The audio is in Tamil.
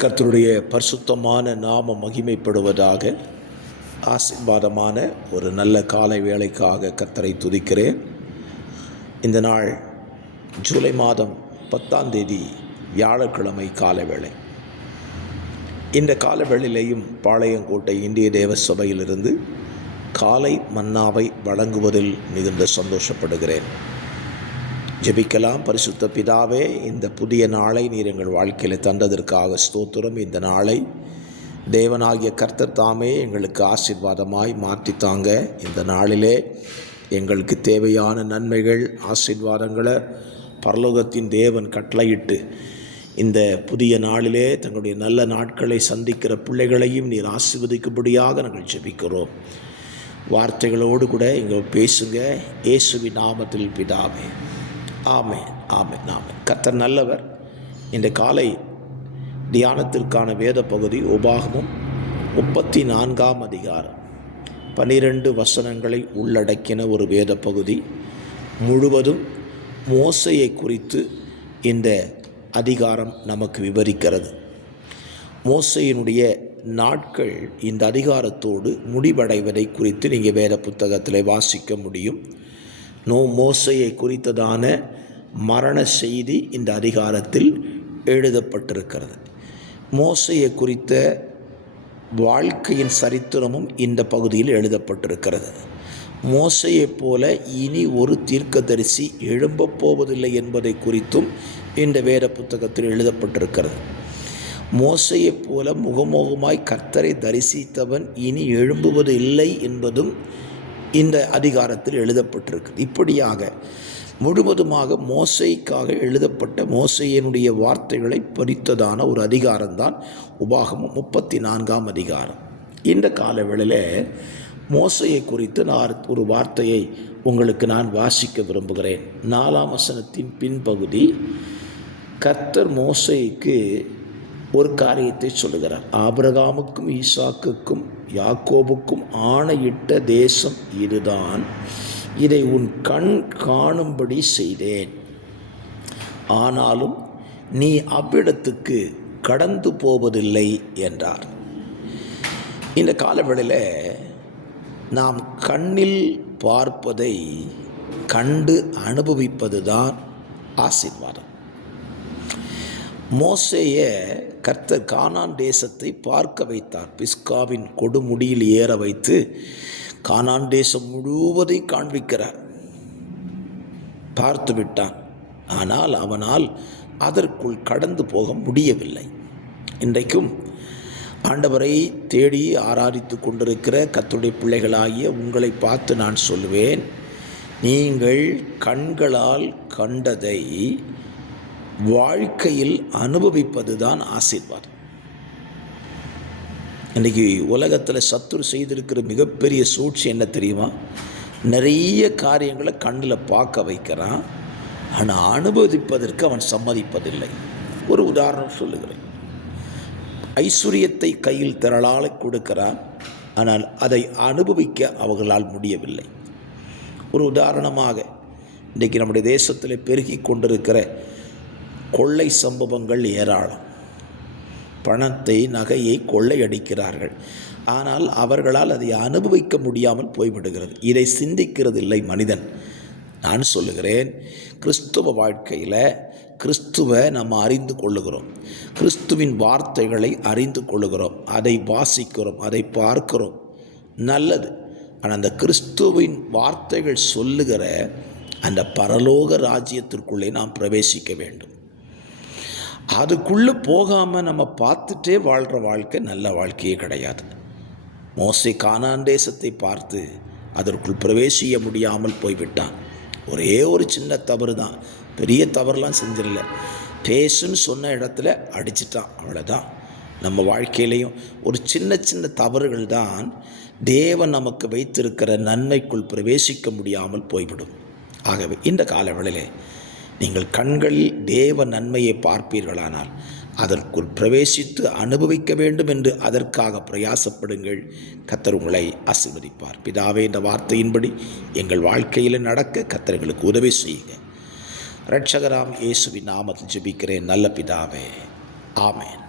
கர்த்தருடைய பரிசுத்தமான நாமம் மகிமைப்படுவதாக. ஆசீர்வாதமான ஒரு நல்ல காலை வேளைக்காக கர்த்தரை துதிக்கிறேன். இந்த நாள் ஜூலை மாதம் 10ஆம் தேதி வியாழக்கிழமை காலவேளை. இந்த காலவேளையிலேயும் பாளையங்கோட்டை இந்திய தேவ சபையிலிருந்து காலை மன்னாவை வழங்குவதில் மிகுந்த சந்தோஷப்படுகிறேன். ஜெபிக்கலாம். பரிசுத்த பிதாவே, இந்த புதிய நாளை நீர் எங்கள் வாழ்க்கையில் தந்ததற்காக ஸ்தோத்திரம். இந்த நாளை தேவனாகிய கர்த்தர் தாமே எங்களுக்கு ஆசீர்வாதமாய் மாற்றித்தாங்க. இந்த நாளிலே எங்களுக்கு தேவையான நன்மைகள் ஆசீர்வாதங்களை பரலோகத்தின் தேவன் கட்டளையிட்டு இந்த புதிய நாளிலே தங்களுடைய நல்ல நாட்களை சந்திக்கிற பிள்ளைகளையும் நீர் ஆசீர்வதிக்கும்படியாக நாங்கள் ஜெபிக்கிறோம். வார்த்தைகளோடு கூட இங்கே பேசுங்க. இயேசுவின் நாமத்தில் பிதாவே, ஆமென், ஆமென், ஆமென். கர்த்தர் நல்லவர். இந்த காலை தியானத்திற்கான வேத பகுதி உபாகமம் 34ஆம் அதிகாரம் 12 வசனங்களை உள்ளடக்கின ஒரு வேத பகுதி. முழுவதும் மோசேயை குறித்து இந்த அதிகாரம் நமக்கு விவரிக்கிறது. மோசேயினுடைய நாட்கள் இந்த அதிகாரத்தோடு முடிவடைவதை குறித்து நீங்கள் வேத புத்தகத்தில் வாசிக்க முடியும். மோசேயை குறித்ததான மரண செய்தி இந்த அதிகாரத்தில் எழுதப்பட்டிருக்கிறது. மோசேயை குறித்த வாழ்க்கையின் சரித்திரமும் இந்த பகுதியில் எழுதப்பட்டிருக்கிறது. மோசேயைப் போல இனி ஒரு தீர்க்கதரிசி எழும்பப் போவதில்லை என்பதை குறித்தும் இந்த வேத புத்தகத்தில் எழுதப்பட்டிருக்கிறது. மோசேயைப் போல முகமுகமாய் கர்த்தரை தரிசித்தவன் இனி எழும்புவது இல்லை என்பதும் இந்த அதிகாரத்தில் எழுதப்பட்டிருக்கு. இப்படியாக முழுவதுமாக மோசேக்காக எழுதப்பட்ட மோசேயினுடைய வார்த்தைகளை பறித்ததான ஒரு அதிகாரம்தான் உபாகமம் 34ஆம் அதிகாரம். இந்த காலவேளையில் மோசேயை குறித்து நான் ஒரு வார்த்தையை உங்களுக்கு நான் வாசிக்க விரும்புகிறேன். 4ஆம் வசனத்தின் பின்பகுதி கர்த்தர் மோசேக்கு ஒரு காரியத்தை சொல்லுகிறார். ஆபிரகாமுக்கும் ஈசாக்குக்கும் யாக்கோபுக்கும் ஆணையிட்ட தேசம் இதுதான், இதை உன் கண் காணும்படி செய்தேன். ஆனாலும் நீ அவ்விடத்துக்கு கடந்து போவதில்லை என்றார். இந்த காலவேளையில் நாம் கண்ணில் பார்ப்பதை கண்டு அனுபவிப்பது தான் ஆசீர்வாதம். மோசேயை கர்த்தர் கானான் தேசத்தை பார்க்க வைத்தார். பிஸ்காவின் கொடுமுடியில் ஏற வைத்து கானான் தேசம் முழுவதையும் காண்பிக்கிறார். பார்த்து விட்டான். ஆனால் அவனால் அதற்குள் கடந்து போக முடியவில்லை. இன்றைக்கும் ஆண்டவரை தேடி ஆராதித்து கொண்டிருக்கிற கர்த்தருடைய பிள்ளைகளாகிய உங்களை பார்த்து நான் சொல்லுவேன், நீங்கள் கண்களால் கண்டதை வாழ்க்கையில் அனுபவிப்பது தான் ஆசீர்வாதம். இன்றைக்கி உலகத்தில் சத்துரு செய்திருக்கிற மிகப்பெரிய சூழ்ச்சி என்ன தெரியுமா? நிறைய காரியங்களை கண்ணில் பார்க்க வைக்கிறான், ஆனால் அனுபவிப்பதற்கு அவன் சம்மதிப்பதில்லை. ஒரு உதாரணம் சொல்லுகிறேன். ஐஸ்வர்யத்தை கையில் திரளாக கொடுக்கிறான், ஆனால் அதை அனுபவிக்க அவர்களால் முடியவில்லை. ஒரு உதாரணமாக இன்றைக்கி நம்முடைய தேசத்தில் பெருகி கொண்டிருக்கிற கொள்ளை சம்பவங்கள் ஏராளம். பணத்தை நகையை கொள்ளையடிக்கிறார்கள், ஆனால் அவர்களால் அதை அனுபவிக்க முடியாமல் போய்விடுகிறது. இதை சிந்திக்கிறதில்லை மனிதன். நான் சொல்லுகிறேன், கிறிஸ்துவ வாழ்க்கையில் கிறிஸ்துவை நம்ம அறிந்து கொள்ளுகிறோம், கிறிஸ்துவின் வார்த்தைகளை அறிந்து கொள்ளுகிறோம், அதை வாசிக்கிறோம், அதை பார்க்கிறோம், நல்லது. ஆனால் அந்த கிறிஸ்துவின் வார்த்தைகள் சொல்லுகிற அந்த பரலோக ராஜ்யத்திற்குள்ளே நாம் பிரவேசிக்க வேண்டும். அதுக்குள்ளே போகாமல் நம்ம பார்த்துட்டே வாழ்கிற வாழ்க்கை நல்ல வாழ்க்கையே கிடையாது. மோசே கானான் தேசத்தை பார்த்து அதற்குள் பிரவேசிக்க முடியாமல் போய்விட்டான். ஒரே ஒரு சின்ன தவறு தான், பெரிய தவறுலாம் செஞ்சிடல. பேசுன்னு சொன்ன இடத்துல அடிச்சிட்டான், அவ்வளோதான். நம்ம வாழ்க்கையிலையும் ஒரு சின்ன சின்ன தவறுகள் தான் தேவன் நமக்கு வைத்திருக்கிற நன்மைக்குள் பிரவேசிக்க முடியாமல் போய்விடும். ஆகவே இந்த காலவேளையிலே நீங்கள் கண்களில் தேவ நன்மையை பார்ப்பீர்களானால் அதற்குள் பிரவேசித்து அனுபவிக்க வேண்டும் என்று அதற்காக பிரயாசப்படுங்கள். கர்த்தர் உங்களை ஆசீர்வதிப்பார். பிதாவே, இந்த வார்த்தையின்படி எங்கள் வாழ்க்கையில் நடக்க கர்த்தர் எங்களுக்கு உதவி செய்யுங்க. இரட்சகராம் இயேசுவின் நாமத்தில் ஜெபிக்கிறேன் நல்ல பிதாவே, ஆமென்.